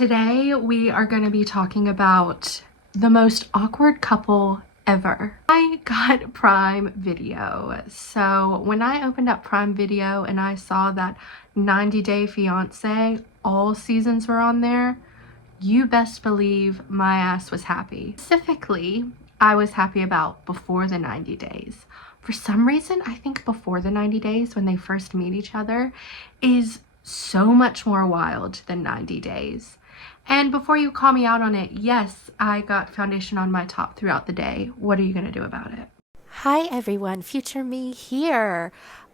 Today we are going to be talking about the most awkward couple ever. I got Prime Video. So when I opened up Prime Video and I saw that 90 Day Fiancé, all seasons were on there, you best believe my ass was happy. Specifically, I was happy about Before the 90 Days. For some reason, I think Before the 90 Days, when they first meet each other, is so much more wild than 90 Days. And before you call me out on it, yes, I got foundation on my top throughout the day. What are you going to do about it? Hi everyone, future me here.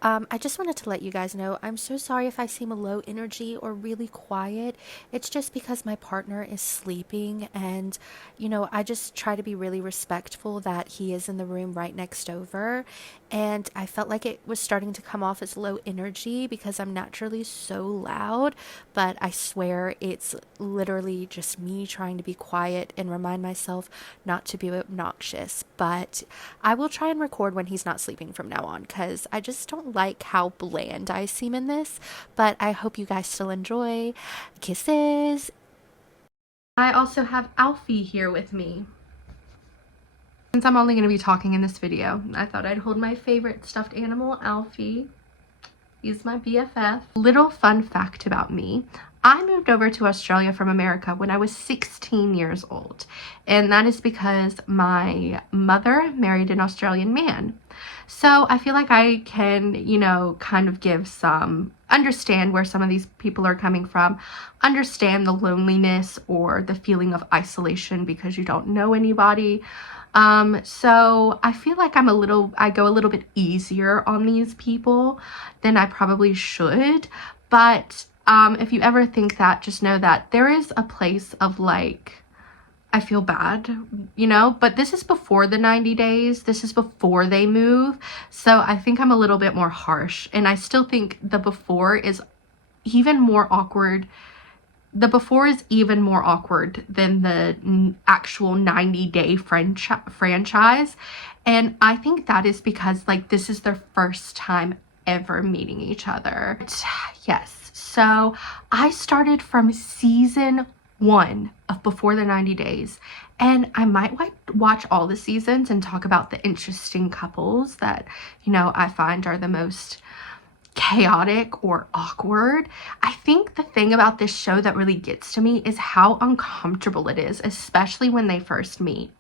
I just wanted to let you guys know I'm so sorry if I seem low energy or really quiet. It's just because my partner is sleeping and, I just try to be really respectful that he is in the room right next over. And I felt like it was starting to come off as low energy because I'm naturally so loud, but I swear it's literally just me trying to be quiet and remind myself not to be obnoxious. But I will try and record when he's not sleeping from now on because I just don't like how bland I seem in this, but I hope you guys still enjoy. Kisses. I also have Alfie here with me. Since I'm only going to be talking in this video, I thought I'd hold my favorite stuffed animal, Alfie. He's my BFF. Little fun fact about me. I moved over to Australia from America when I was 16 years old. And that is because my mother married an Australian man. So I feel like I can, kind of give understand where some of these people are coming from, understand the loneliness or the feeling of isolation because you don't know anybody. So I feel like I go a little bit easier on these people than I probably should. But if you ever think that, just know that there is a place of I feel bad, but this is before the 90 days. This is before they move. So I think I'm a little bit more harsh, and I still think the before is even more awkward. The before is even more awkward than the actual 90-day franchise. And I think that is because this is their first time ever meeting each other. Yes. So I started from season 1 of Before the 90 Days, and I might watch all the seasons and talk about the interesting couples that, I find are the most chaotic or awkward. I think the thing about this show that really gets to me is how uncomfortable it is, especially when they first meet.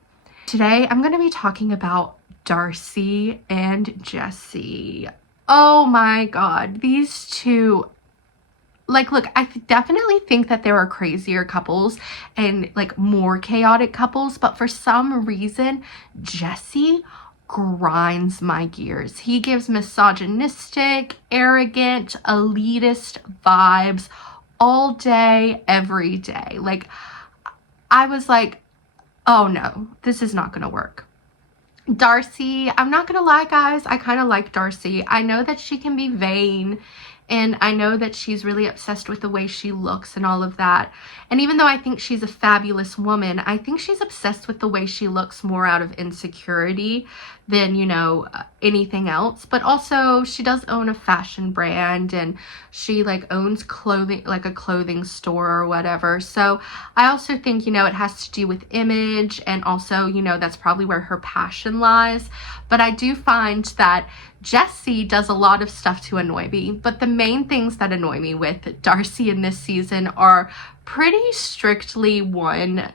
Today, I'm going to be talking about Darcy and Jesse. Oh my God, these two. Look, I definitely think that there are crazier couples and more chaotic couples, but for some reason, Jesse grinds my gears. He gives misogynistic, arrogant, elitist vibes all day, every day. I was like, oh no, this is not gonna work. Darcy, I'm not gonna lie, guys, I kind of like Darcy. I know that she can be vain, and I know that she's really obsessed with the way she looks and all of that. And even though I think she's a fabulous woman, I think she's obsessed with the way she looks more out of insecurity than, anything else. But also, she does own a fashion brand, and she owns clothing, a clothing store or whatever. So I also think, it has to do with image, and also, that's probably where her passion lies. But I do find that Jesse does a lot of stuff to annoy me, but the main things that annoy me with Darcy in this season are pretty strictly one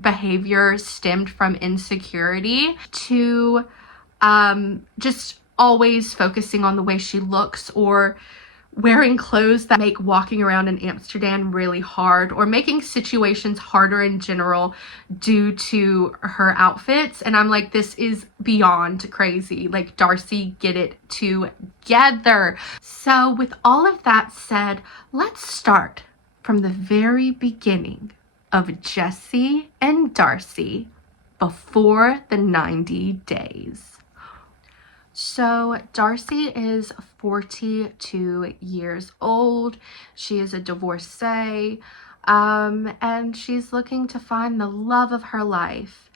behavior stemmed from insecurity to just always focusing on the way she looks, or wearing clothes that make walking around in Amsterdam really hard, or making situations harder in general due to her outfits. And I'm like, this is beyond crazy. Darcy, get it together. So with all of that said, let's start from the very beginning of Jesse and Darcy before the 90 days. So Darcy is 42 years old. She is a divorcee, and she's looking to find the love of her life.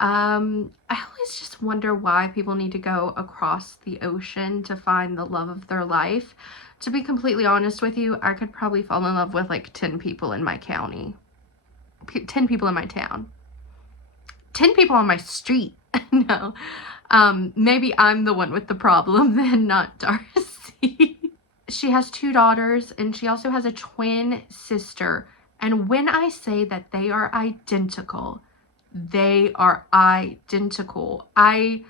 I always just wonder why people need to go across the ocean to find the love of their life. To be completely honest with you, I could probably fall in love with like 10 people in my county. 10 people in my town. 10 people on my street. No. Maybe I'm the one with the problem then, not Darcy. She has 2 daughters, and she also has a twin sister. And when I say that they are identical, they are identical. I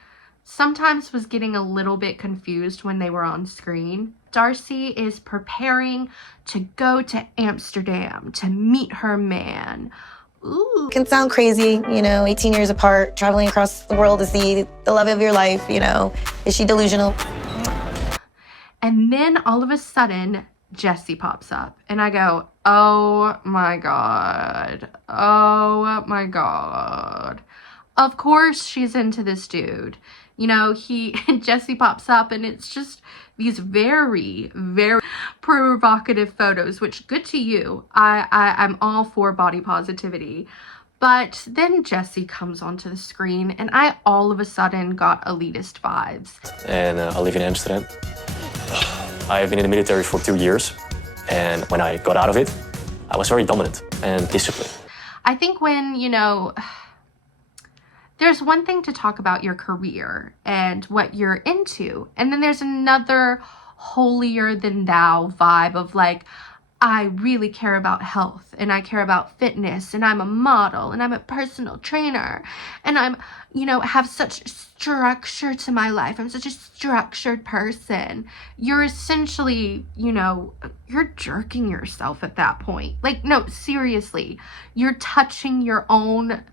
sometimes was getting a little bit confused when they were on screen. Darcy is preparing to go to Amsterdam to meet her man. Ooh. It can sound crazy, 18 years apart, traveling across the world to see the love of your life, Is she delusional? And then all of a sudden, Jesse pops up. And I go, oh my God. Oh my God. Of course she's into this dude. Jesse pops up, and it's just these very, very provocative photos, which good to you. I'm all for body positivity. But then Jesse comes onto the screen, and I all of a sudden got elitist vibes. And I live in Amsterdam. I've been in the military for 2 years, and when I got out of it, I was very dominant and disciplined. I think when, there's one thing to talk about your career and what you're into, and then there's another holier than thou vibe of like, I really care about health, and I care about fitness, and I'm a model, and I'm a personal trainer, and I'm, have such structure to my life. I'm such a structured person. You're essentially, you're jerking yourself at that point. Like, no, seriously, you're touching your own.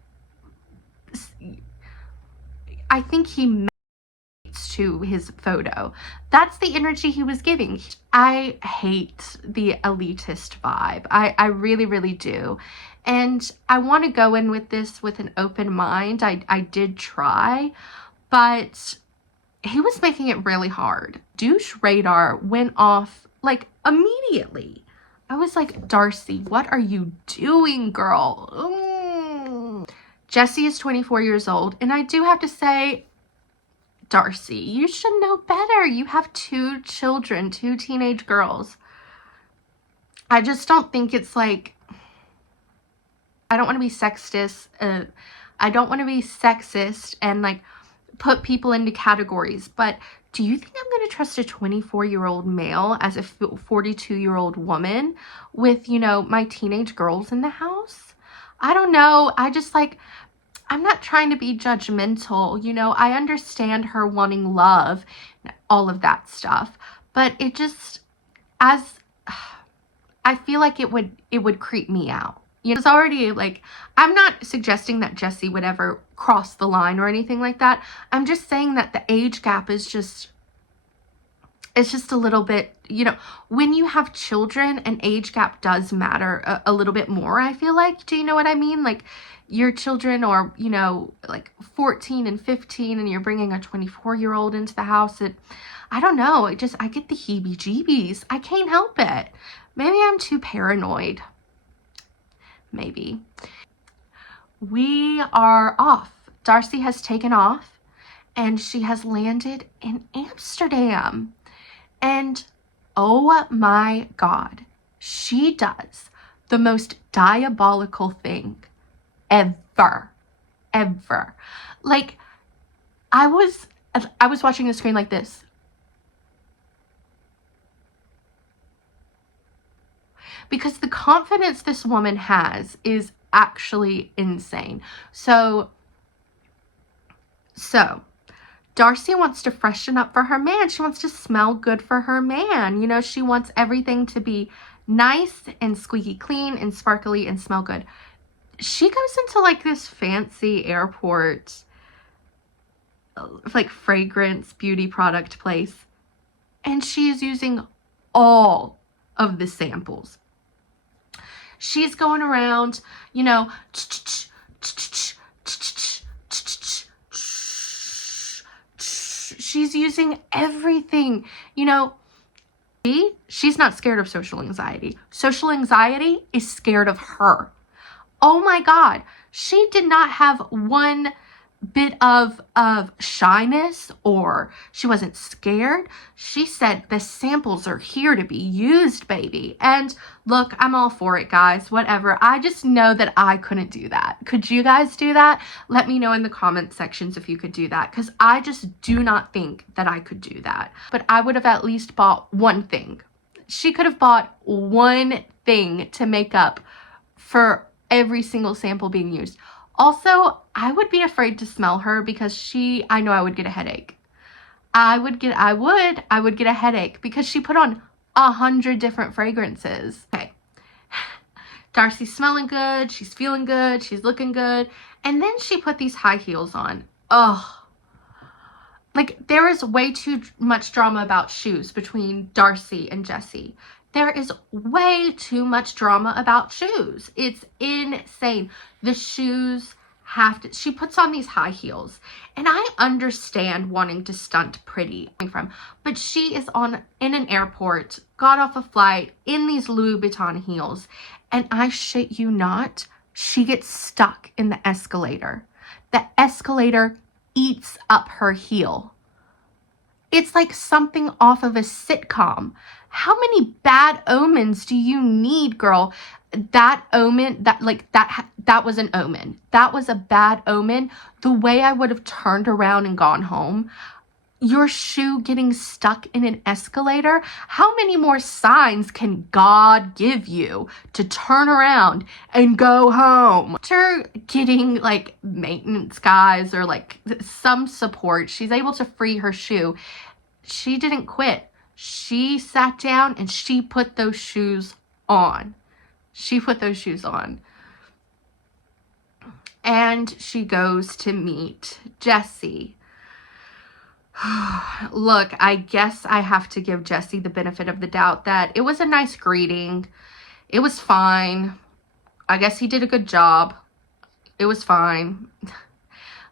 I think he to his photo. That's the energy he was giving. I hate the elitist vibe. I really, really do. And I want to go in with this with an open mind. I did try, but he was making it really hard. Douche radar went off like immediately. I was like, Darcy, what are you doing, girl? Jesse is 24 years old, and I do have to say, Darcy, you should know better. You have 2 children, 2 teenage girls. I just don't think it's like, I don't want to be sexist. I don't want to be sexist and like put people into categories, but do you think I'm going to trust a 24-year-old male as a 42-year-old woman with, my teenage girls in the house? I don't know. I just like, I'm not trying to be judgmental. I understand her wanting love, all of that stuff, but it just, I feel like it would creep me out. It's already like, I'm not suggesting that Jesse would ever cross the line or anything like that. I'm just saying that the age gap is just, it's just a little bit, when you have children, an age gap does matter a little bit more, I feel like. Do you know what I mean? Like, your children are, like 14 and 15, and you're bringing a 24-year-old into the house. I don't know. I get the heebie-jeebies. I can't help it. Maybe I'm too paranoid. Maybe. We are off. Darcy has taken off, and she has landed in Amsterdam. And oh my God, she does the most diabolical thing ever. Like, I was watching the screen like this. Because the confidence this woman has is actually insane. So Darcy wants to freshen up for her man. She wants to smell good for her man. She wants everything to be nice and squeaky clean and sparkly and smell good. She goes into like this fancy airport, like fragrance beauty product place, and she is using all of the samples. She's going around, she's using everything, she's not scared of social anxiety. Social anxiety is scared of her. Oh my God, she did not have one bit of shyness or she wasn't scared. She said the samples are here to be used, baby. And look, I'm all for it, guys, whatever. I just know that I couldn't do that. Could you guys do that? Let me know in the comment sections if you could do that, because I just do not think that I could do that. But I would have at least bought one thing. She could have bought one thing to make up for every single sample being used. Also, I would be afraid to smell her because I know I would get a headache. I would get a headache because she put on 100 different fragrances. Okay. Darcy's smelling good. She's feeling good. She's looking good. And then she put these high heels on. Ugh. Like, there is way too much drama about shoes between Darcy and Jesse. There is way too much drama about shoes. It's insane. The shoes she puts on these high heels. And I understand wanting to stunt pretty, but she is in an airport, got off a flight in these Louis Vuitton heels. And I shit you not, she gets stuck in the escalator. The escalator eats up her heel. It's like something off of a sitcom. How many bad omens do you need, girl? That omen, that was an omen. That was a bad omen. The way I would have turned around and gone home. Your shoe getting stuck in an escalator. How many more signs can God give you to turn around and go home? After getting like maintenance guys or like some support, she's able to free her shoe. She didn't quit. She sat down and she put those shoes on. She put those shoes on. And she goes to meet Jesse. Look, I guess I have to give Jesse the benefit of the doubt that it was a nice greeting. It was fine. I guess he did a good job. It was fine.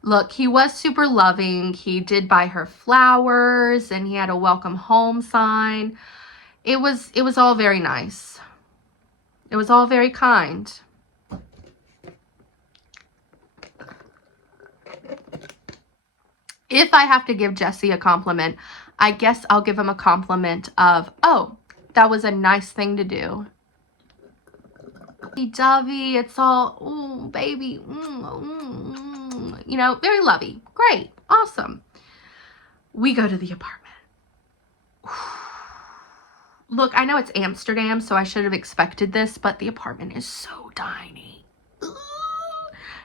Look, he was super loving. He did buy her flowers and he had a welcome home sign. It was all very nice. It was all very kind. If I have to give Jesse a compliment, I guess I'll give him a compliment of, oh, that was a nice thing to do. Dovey, it's all, ooh, baby, you know, very lovey. Great, awesome. We go to the apartment. Look, I know it's Amsterdam, so I should have expected this, but the apartment is so tiny.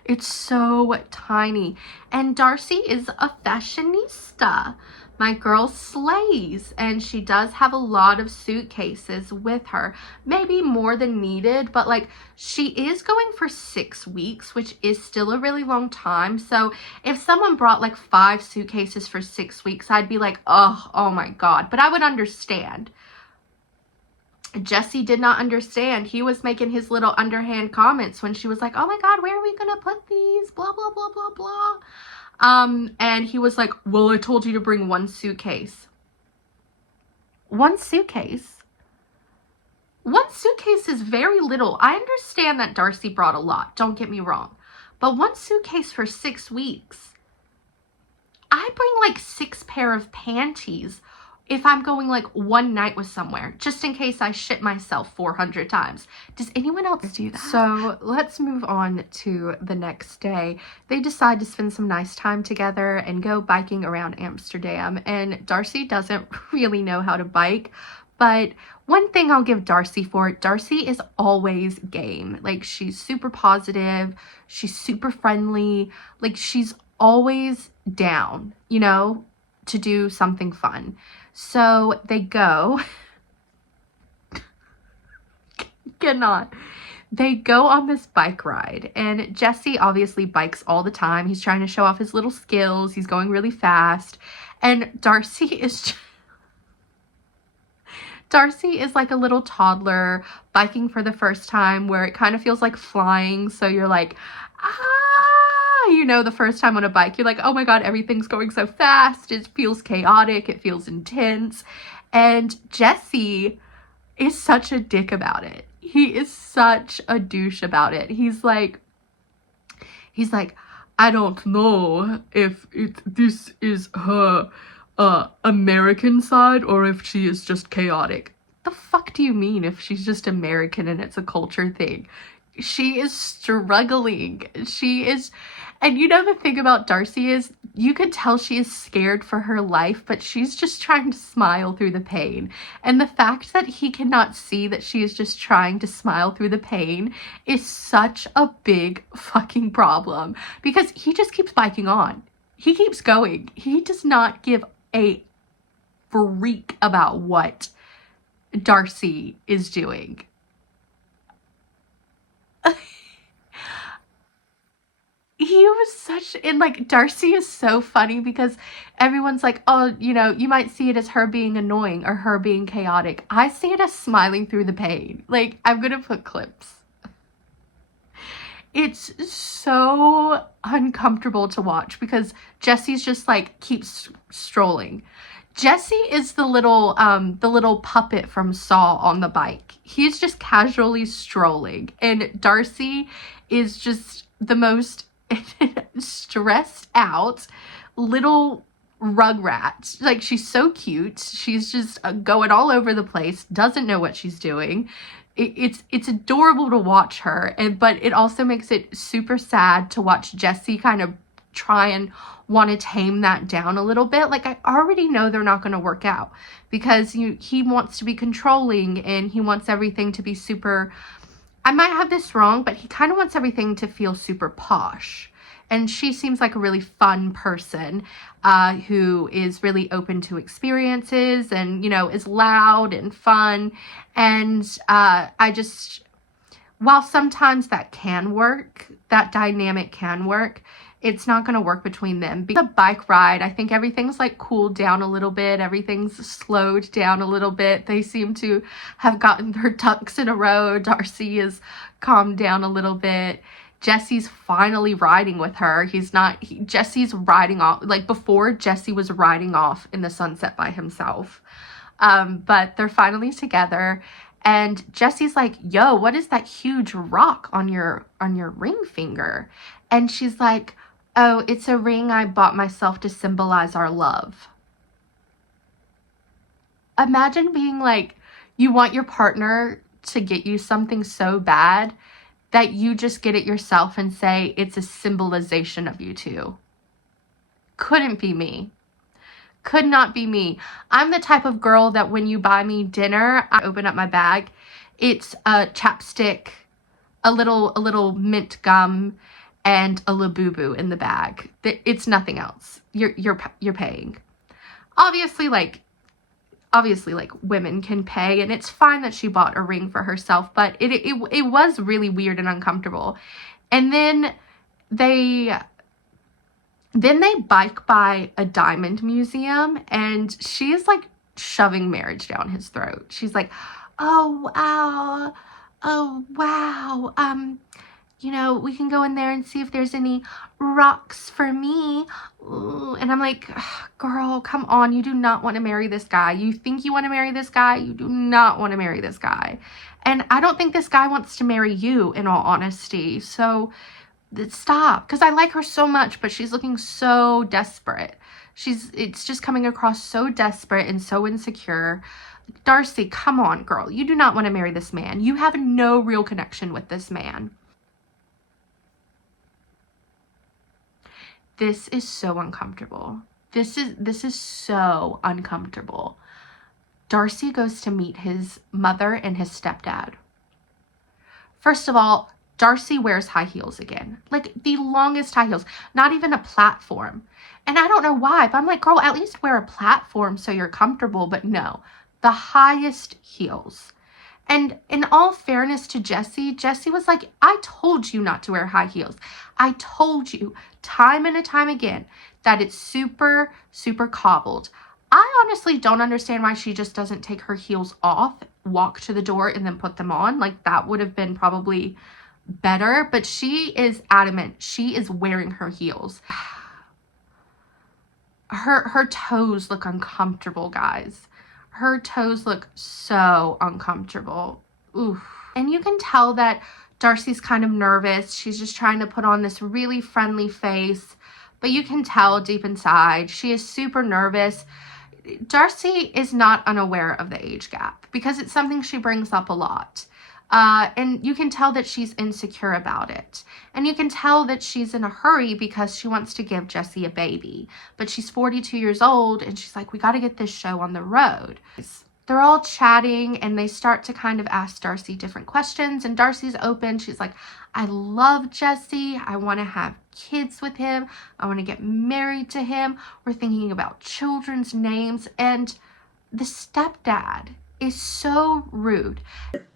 It's so tiny. And Darcy is a fashionista. My girl slays, and she does have a lot of suitcases with her. Maybe more than needed, but like she is going for 6 weeks, which is still a really long time. So if someone brought like 5 suitcases for 6 weeks, I'd be like, oh my God. But I would understand. Jesse did not understand. He was making his little underhand comments when she was like, oh my God, where are we gonna put these? Blah, blah, blah, blah, blah. And he was like, well, I told you to bring 1 suitcase. 1 suitcase? 1 suitcase is very little. I understand that Darcy brought a lot, don't get me wrong. But 1 suitcase for 6 weeks. I bring like 6 pair of panties if I'm going like one night with somewhere, just in case I shit myself 400 times. Does anyone else do that? So let's move on to the next day. They decide to spend some nice time together and go biking around Amsterdam. And Darcy doesn't really know how to bike, but one thing I'll give Darcy for it, Darcy is always game. Like, she's super positive, she's super friendly, like she's always down, you know, to do something fun. So they go, they go on this bike ride, and Jesse obviously bikes all the time. He's trying to show off his little skills. He's going really fast, and Darcy is like a little toddler biking for the first time, where it kind of feels like flying. So you're like, you know, the first time on a bike, you're like, oh my God, everything's going so fast. It feels chaotic. It feels intense. And Jesse is such a dick about it. He is such a douche about it. He's like, I don't know if this is her American side or if she is just chaotic. The fuck do you mean if she's just American and it's a culture thing? She is struggling. She is, and you know the thing about Darcy is you could tell she is scared for her life, but she's just trying to smile through the pain. And the fact that he cannot see that she is just trying to smile through the pain is such a big fucking problem, because he just keeps biking on. He keeps going. He does not give a freak about what Darcy is doing. He was such, and like Darcy is so funny because everyone's like, oh, you know, you might see it as her being annoying or her being chaotic. I see it as smiling through the pain. Like, I'm gonna put clips. It's so uncomfortable to watch because Jesse's just like keeps strolling. Jesse is the little puppet from Saw on the bike. He's just casually strolling, and Darcy is just the most stressed out little rugrat. Like, she's so cute. She's just going all over the place, doesn't know what she's doing. It's adorable to watch her, but it also makes it super sad to watch Jesse kind of try and want to tame that down a little bit. Like, I already know they're not going to work out because he wants to be controlling and he wants everything to be super, I might have this wrong, but he kind of wants everything to feel super posh. And she seems like a really fun person who is really open to experiences and, you know, is loud and fun. And I just, while sometimes that can work, that dynamic can work, it's not going to work between them. The bike ride, I think everything's like cooled down a little bit. Everything's slowed down a little bit. They seem to have gotten their ducks in a row. Darcy is calmed down a little bit. Jesse's finally riding with her. Jesse's riding off. Like, before, Jesse was riding off in the sunset by himself. But they're finally together. And Jesse's like, yo, what is that huge rock on your ring finger? And she's like, oh, it's a ring I bought myself to symbolize our love. Imagine being like, you want your partner to get you something so bad that you just get it yourself and say it's a symbolization of you two. Couldn't be me. Could not be me. I'm the type of girl that when you buy me dinner, I open up my bag. It's a chapstick, a little mint gum, and a Labubu in the bag. It's nothing else. You're paying. Obviously, like women can pay, and it's fine that she bought a ring for herself, but it was really weird and uncomfortable. And then they bike by a diamond museum, and she's like shoving marriage down his throat. She's like, oh wow, you know, we can go in there and see if there's any rocks for me. Ooh. And I'm like, girl, come on. You do not want to marry this guy. You think you want to marry this guy? You do not want to marry this guy. And I don't think this guy wants to marry you, in all honesty. So stop. Because I like her so much, but she's looking so desperate. It's just coming across so desperate and so insecure. Darcy, come on, girl. You do not want to marry this man. You have no real connection with this man. This is so uncomfortable. This is so uncomfortable. Darcy goes to meet his mother and his stepdad. First of all, Darcy wears high heels again. Like, the longest high heels. Not even a platform. And I don't know why, but I'm like, girl, at least wear a platform so you're comfortable. But no, the highest heels. And in all fairness to Jesse was like, I told you not to wear high heels. I told you time and time again that it's super, super cobbled. I honestly don't understand why she just doesn't take her heels off, walk to the door, and then put them on. Like, that would have been probably better. But she is adamant. She is wearing her heels. Her toes look uncomfortable, guys. Her toes look so uncomfortable. Oof. And you can tell that Darcy's kind of nervous. She's just trying to put on this really friendly face, but you can tell deep inside she is super nervous. Darcy is not unaware of the age gap because it's something she brings up a lot. And you can tell that she's insecure about it. And you can tell that she's in a hurry because she wants to give Jesse a baby. But she's 42 years old and she's like, we got to get this show on the road. They're all chatting and they start to kind of ask Darcy different questions. And Darcy's open. She's like, I love Jesse. I want to have kids with him. I want to get married to him. We're thinking about children's names. And the stepdad is so rude.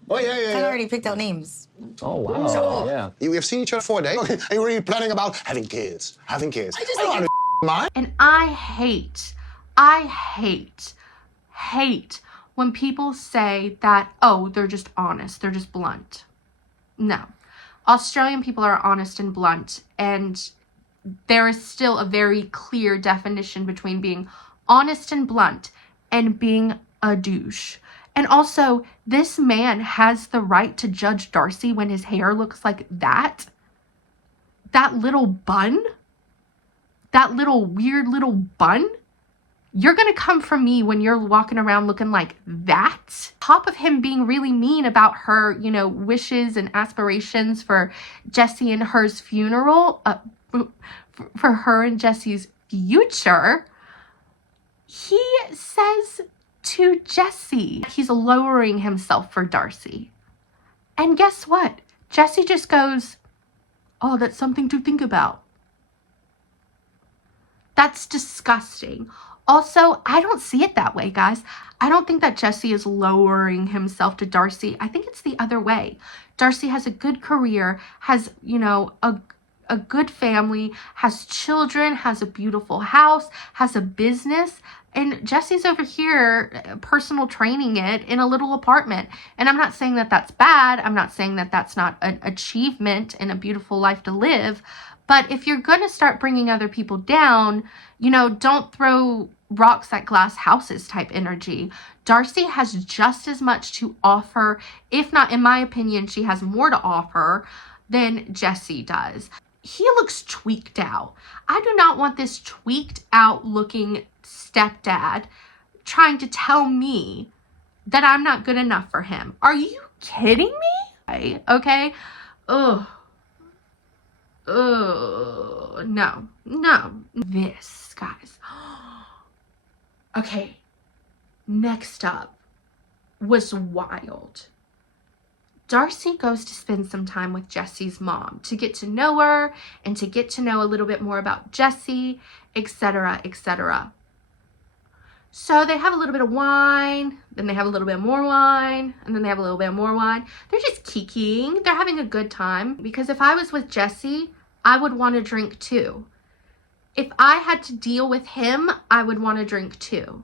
Oh, yeah. I already picked out names. Oh, wow. Yeah. We have seen each other 4 days. And you're really planning about having kids. I just don't mind. And I hate when people say that, oh, they're just honest, they're just blunt. No. Australian people are honest and blunt, and there is still a very clear definition between being honest and blunt and being a douche. And also, this man has the right to judge Darcy when his hair looks like that. That little bun. That little weird little bun. You're going to come for me when you're walking around looking like that. Top of him being really mean about her, you know, wishes and aspirations for Jesse and her's funeral, for her and Jesse's future. He says to Jesse, he's lowering himself for Darcy. And guess what? Jesse just goes, oh, that's something to think about. That's disgusting. Also, I don't see it that way, guys. I don't think that Jesse is lowering himself to Darcy. I think it's the other way. Darcy has a good career, has, you know, a good family, has children, has a beautiful house, has a business. And Jesse's over here personal training it in a little apartment. And I'm not saying that that's bad. I'm not saying that that's not an achievement and a beautiful life to live. But if you're going to start bringing other people down, you know, don't throw rocks at glass houses type energy. Darcy has just as much to offer, if not, in my opinion, she has more to offer than Jesse does. He looks tweaked out. I do not want this tweaked out looking stepdad trying to tell me that I'm not good enough for him. Are you kidding me? Okay? Ugh. No. This, guys. Okay. Next up was wild. Darcy goes to spend some time with Jesse's mom to get to know her and to get to know a little bit more about Jesse, etc., etc. So they have a little bit of wine, then they have a little bit more wine, and then they have a little bit more wine. They're just kikiing. They're having a good time. Because if I was with Jesse, I would want to drink too. If I had to deal with him, I would want to drink too.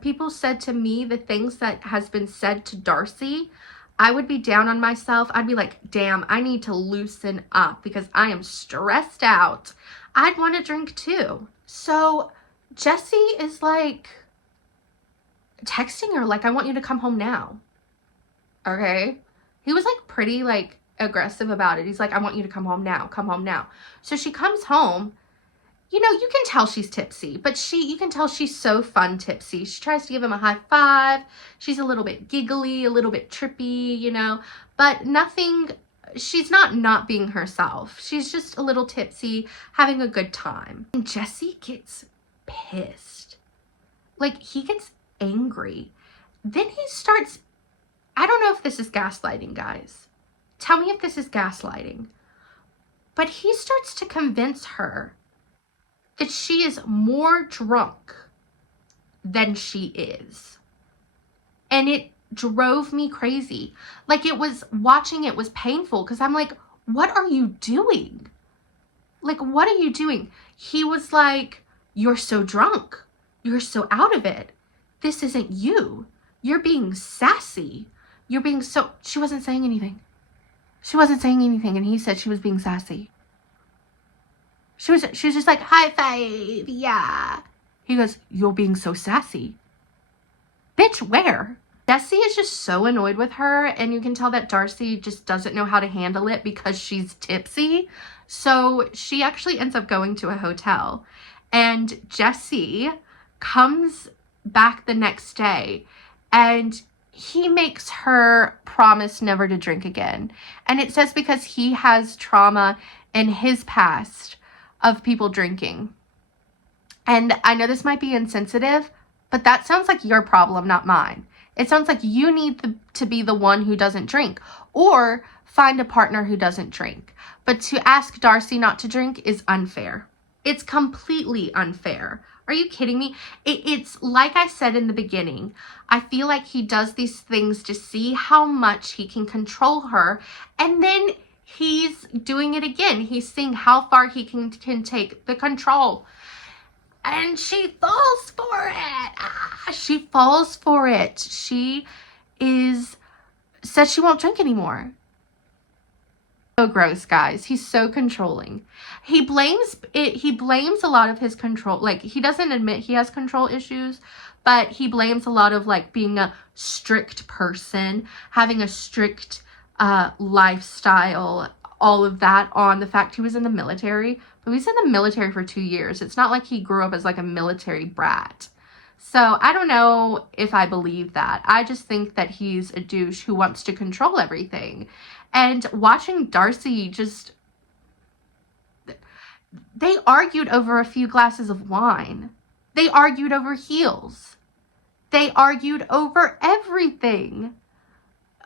People said to me the things that has been said to Darcy, I would be down on myself. I'd be like, damn, I need to loosen up because I am stressed out. I'd want to drink too. So Jesse is like texting her like, I want you to come home now. Okay? He was like pretty like aggressive about it. He's like, I want you to come home now. Come home now. So she comes home. You know, you can tell she's tipsy, but you can tell she's so fun tipsy. She tries to give him a high five. She's a little bit giggly, a little bit trippy, you know, but nothing, she's not being herself. She's just a little tipsy, having a good time. And Jesse gets pissed. Like, he gets angry. Then he starts, I don't know if this is gaslighting, guys. Tell me if this is gaslighting. But he starts to convince her that she is more drunk than she is. And it drove me crazy. Like, watching it was painful because I'm like, what are you doing? Like, what are you doing? He was like, you're so drunk. You're so out of it. This isn't you. You're being sassy. You're being so... She wasn't saying anything. She wasn't saying anything, and he said she was being sassy. She was just like, high five, yeah. He goes, you're being so sassy. Bitch, where? Jesse is just so annoyed with her, and you can tell that Darcy just doesn't know how to handle it because she's tipsy. So she actually ends up going to a hotel, and Jesse comes back the next day, and he makes her promise never to drink again. And it says because he has trauma in his past of people drinking. And I know this might be insensitive, but that sounds like your problem, not mine. It sounds like you need to be the one who doesn't drink, or find a partner who doesn't drink. But to ask Darcy not to drink is unfair. It's completely unfair. Are you kidding me? It's like I said in the beginning, I feel like he does these things to see how much he can control her, and then he's doing it again. He's seeing how far he can take the control. And she falls for it. She falls for it. She says she won't drink anymore. So gross, guys. He's so controlling. He blames a lot of his control. Like, he doesn't admit he has control issues, but he blames a lot of, like, being a strict person, having a strict lifestyle, all of that on the fact he was in the military. But he was in the military for 2 years. It's not like he grew up as like a military brat. So I don't know if I believe that. I just think that he's a douche who wants to control everything. And watching Darcy they argued over a few glasses of wine. They argued over heels. They argued over everything.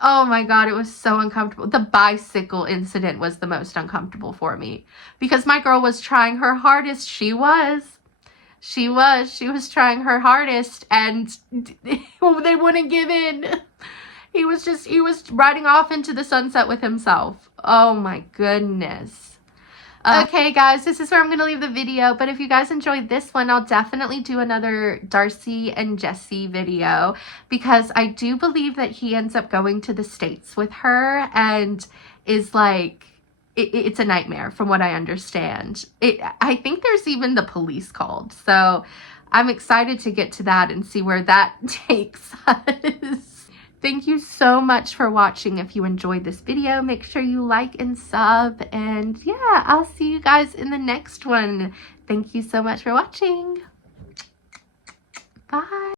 Oh my God, it was so uncomfortable. The bicycle incident was the most uncomfortable for me because my girl was trying her hardest. She was trying her hardest, and they wouldn't give in. He was riding off into the sunset with himself. Oh my goodness. Okay, guys, this is where I'm going to leave the video, but if you guys enjoyed this one, I'll definitely do another Darcy and Jesse video, because I do believe that he ends up going to the States with her, and is like, it's a nightmare from what I understand. I think there's even the police called, so I'm excited to get to that and see where that takes us. Thank you so much for watching. If you enjoyed this video, make sure you like and sub. And yeah, I'll see you guys in the next one. Thank you so much for watching. Bye.